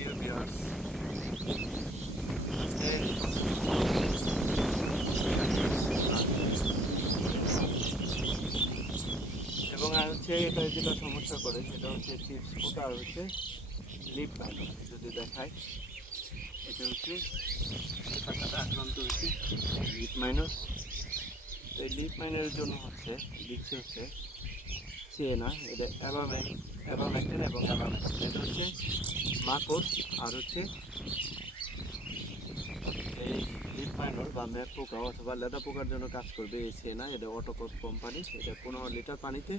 Dear viewers, আজকে এবং আর হচ্ছে এটা যেটা সমস্যা করে সেটা হচ্ছে চিপস পোকা আর হচ্ছে লিপ মাইনার। যদি দেখায় এটা হচ্ছে পাতাটা আক্রান্ত হচ্ছে লিপ মাইনার। তো এই লিপ মাইনারের জন্য হচ্ছে দিচ্ছে হচ্ছে সিয়েনা, এটা অ্যাবামেক্টিন এবং অ্যাবামেক্টিন। এটা হচ্ছে মাকড় আর হচ্ছে এই লিপ মাইনর বা ম্যাপ পোকা অথবা লেদা পোকার জন্য কাজ করবে এই সিয়েনা। এটা অটোকপ কোম্পানি। এটা 15 লিটার পানিতে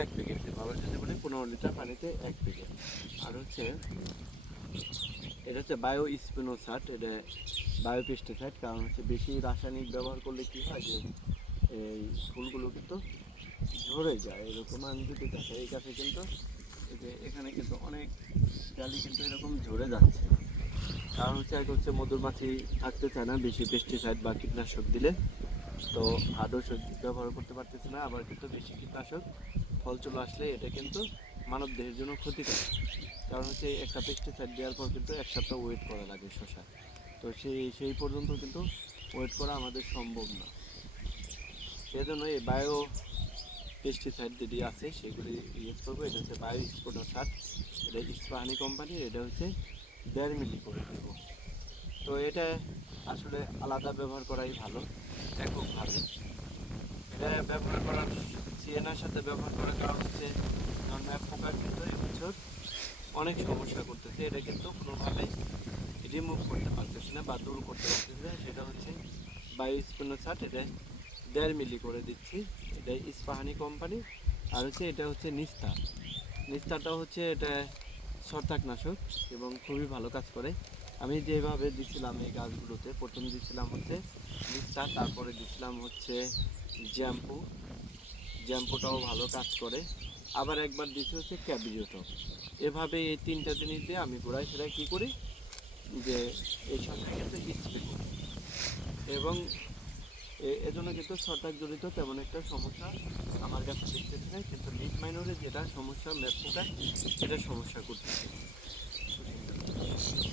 1 প্যাকেট দেবো। আবার যদি বলি 15 লিটার পানিতে 1 প্যাকেট। আর হচ্ছে এটা হচ্ছে বায়ো স্পিনোসাট, এটা বায়ো পেস্টিসাইড। কারণ হচ্ছে বেশি রাসায়নিক ব্যবহার করলে কী হয় যে এই ফুলগুলো কিন্তু ঝরে যায়। এরকম আমি যদি দেখে এই গাছে কিন্তু এই যে এখানে কিন্তু অনেক ডালি কিন্তু এরকম ঝরে যাচ্ছে। কারণ হচ্ছে এক হচ্ছে মধুমাছি থাকতে চায় না বেশি পেস্টিসাইড বা কীটনাশক দিলে, তো ভালো ওষুধ ব্যবহার করতে পারতেছে না। আবার কিন্তু বেশি কীটনাশক ফল চলে আসলে এটা কিন্তু মানব দেহের জন্য ক্ষতিকর। কারণ হচ্ছে একটা পেস্টিসাইড দেওয়ার পর কিন্তু 1 সপ্তাহ ওয়েট করা লাগে শশা। তো সেই পর্যন্ত কিন্তু ওয়েট করা আমাদের সম্ভব না। সেজন্য এই বায়ো পেস্টিসাইড যেটি আছে সেগুলি ইউজ করবো। এটা হচ্ছে বায়ো স্পোনোসাট, এটা ইস্পাহানি কোম্পানির। এটা হচ্ছে 1.5 মিলি করে দেবো। তো এটা আসলে আলাদা ব্যবহার করাই ভালো এককভাবে। এটা ব্যবহার করার সিএনআর সাথে ব্যবহার করার কারণ হচ্ছে ম্যাপ পোকা কিন্তু এবছর অনেক সমস্যা করতেছে। এটা কিন্তু কোনোভাবেই রিমুভ করতে পারতেছে না বা দূর করতে পারতেছে না। সেটা হচ্ছে বায়ো স্পিনোসাট, এটা 1.5 মিলি করে দিচ্ছি। এটা ইস্পাহানি কোম্পানি। আর হচ্ছে এটা হচ্ছে নিস্তার। নিস্তারটাও হচ্ছে এটা ছত্রাকনাশক এবং খুবই ভালো কাজ করে। আমি যেভাবে দিছিলাম এই গাছগুলোতে, প্রথম দিছিলাম হচ্ছে নিস্তার, তারপরে দিছিলাম হচ্ছে জ্যাম্পু। জ্যাম্পুটাও ভালো কাজ করে। আবার একবার দিচ্ছি হচ্ছে ক্যাবিরিওটপ। এভাবে এই 3টা জিনিস দিয়ে আমি গোড়ায় সেটা কী করি যে এই শসায় কিন্তু স্প্রে করি। এবং এজন্য কিন্তু ছত্রাক জড়িত তেমন একটা সমস্যা আমার কাছে দেখতেছি না, কিন্তু লিফ মাইনরে যেটা সমস্যা ম্যাপ পোকায়, এটা সমস্যা করতেছে।